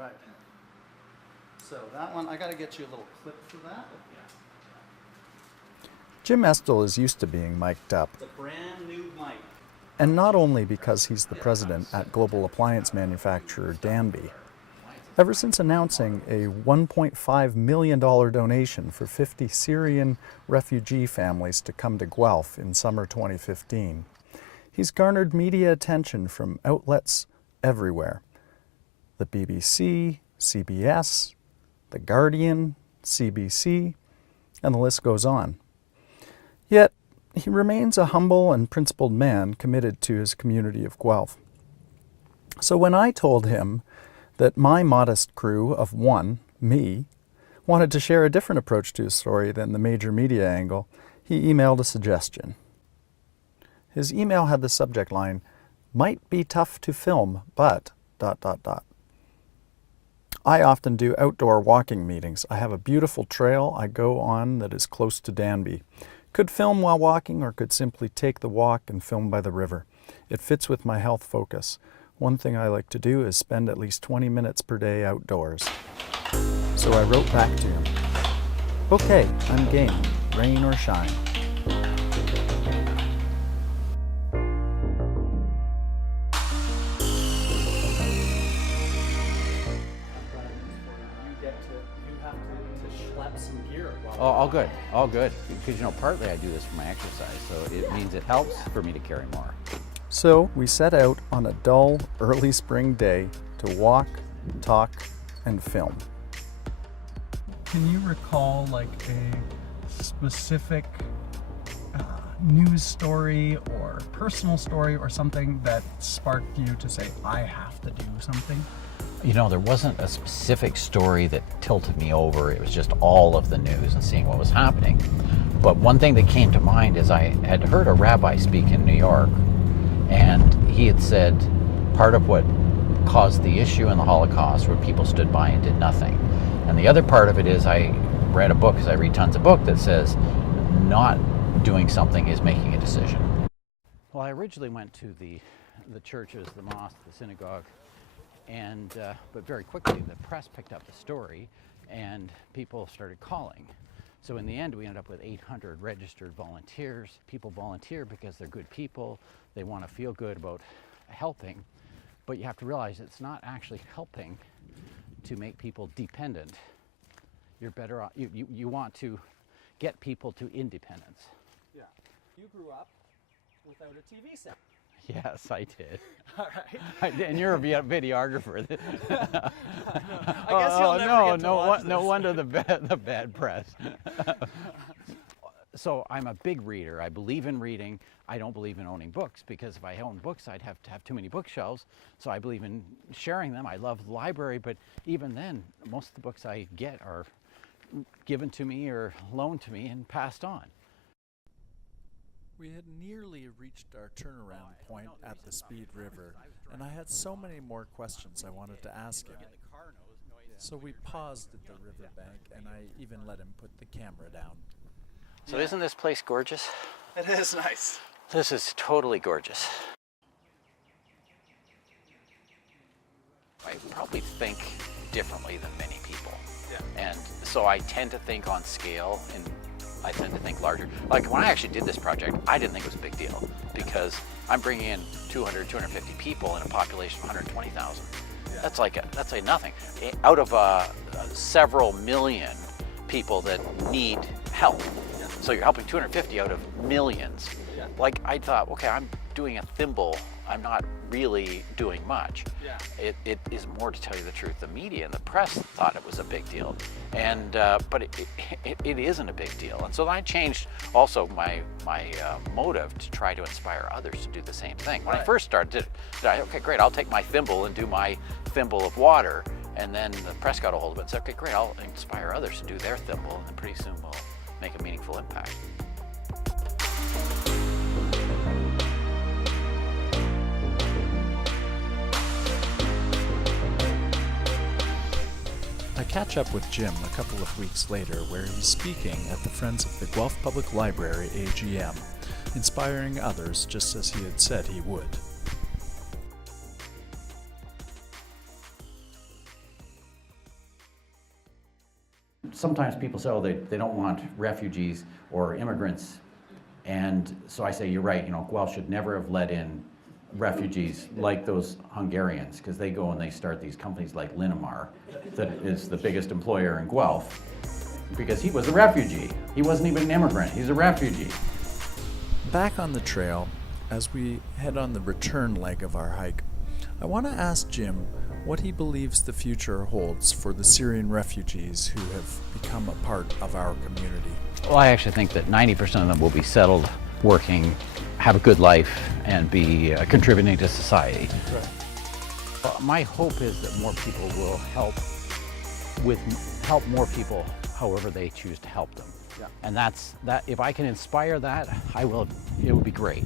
right. So that one, I got to get you a little clip for that. Jim Estill is used to being mic'd up. It's a brand new mic. And not only because he's the president at global appliance manufacturer Danby. Ever since announcing a $1.5 million donation for 50 Syrian refugee families to come to Guelph in summer 2015, he's garnered media attention from outlets everywhere. The BBC, CBS, The Guardian, CBC, and the list goes on. Yet, he remains a humble and principled man committed to his community of Guelph. So when I told him that my modest crew of one, me, wanted to share a different approach to his story than the major media angle, he emailed a suggestion. His email had the subject line, "Might be tough to film, but... I often do outdoor walking meetings. I have a beautiful trail I go on that is close to Danby. Could film while walking or could simply take the walk and film by the river. It fits with my health focus. One thing I like to do is spend at least 20 minutes per day outdoors." So I wrote back to him, "Okay, I'm game, rain or shine." Oh, all good, all good. Because, you know, partly I do this for my exercise, so it means it helps for me to carry more. So we set out on a dull, early spring day to walk, talk, and film. Can you recall like a specific news story or personal story or something that sparked you to say, I have to do something? You know, there wasn't a specific story that tilted me over. It was just all of the news and seeing what was happening. But one thing that came to mind is I had heard a rabbi speak in New York, and he had said part of what caused the issue in the Holocaust where people stood by and did nothing. And the other part of it is I read a book, because I read tons of books, that says not doing something is making a decision. Well, I originally went to the churches, the mosque, the synagogue, and but very quickly the press picked up the story and people started calling. So in the end we ended up with 800 registered volunteers. People volunteer because they're good people, they want to feel good about helping, but you have to realize it's not actually helping to make people dependent. You're better off, you want to get people to independence. Yeah. You grew up without a TV set. Yes, I did. All right. And you're a videographer. I guess you'll never get to watch this. No wonder the bad press. So I'm a big reader. I believe in reading. I don't believe in owning books, because if I own books, I'd have to have too many bookshelves. So I believe in sharing them. I love the library, but even then, most of the books I get are given to me or loaned to me and passed on. We had nearly reached our turnaround point at the Speed River, and I had so many more questions I wanted to ask him. So we paused at the riverbank, and I even let him put the camera down. So isn't this place gorgeous? It is nice. This is totally gorgeous. I probably think differently than many people. Yeah. And so I tend to think on scale, and I tend to think larger. Like when I actually did this project, I didn't think it was a big deal, because I'm bringing in 200, 250 people in a population of 120,000. Yeah. That's like nothing. Out of several million people that need help. Yeah. So you're helping 250 out of millions. Yeah. Like I thought, okay, I'm doing a thimble. I'm not really doing much. Yeah. It is more, to tell you the truth, the media and the press thought it was a big deal, and but it isn't a big deal. And so I changed also my motive to try to inspire others to do the same thing. When I first started, okay, great, I'll take my thimble and do my thimble of water, and then the press got a hold of it and said, okay, great, I'll inspire others to do their thimble, and then pretty soon we'll make a meaningful impact. I catch up with Jim a couple of weeks later, where he's speaking at the Friends of the Guelph Public Library AGM, inspiring others just as he had said he would. Sometimes people say, oh, they don't want refugees or immigrants. And so I say, you're right, Guelph should never have let in refugees like those Hungarians, because they go and they start these companies like Linamar, that is the biggest employer in Guelph, because he was a refugee. He wasn't even an immigrant, he's a refugee. Back on the trail, as we head on the return leg of our hike, I want to ask Jim what he believes the future holds for the Syrian refugees who have become a part of our community. Well, I actually think that 90% of them will be settled, working, have a good life, and be contributing to society. Right. My hope is that more people will help more people however they choose to help them. Yeah. And that if I can inspire that, it would be great.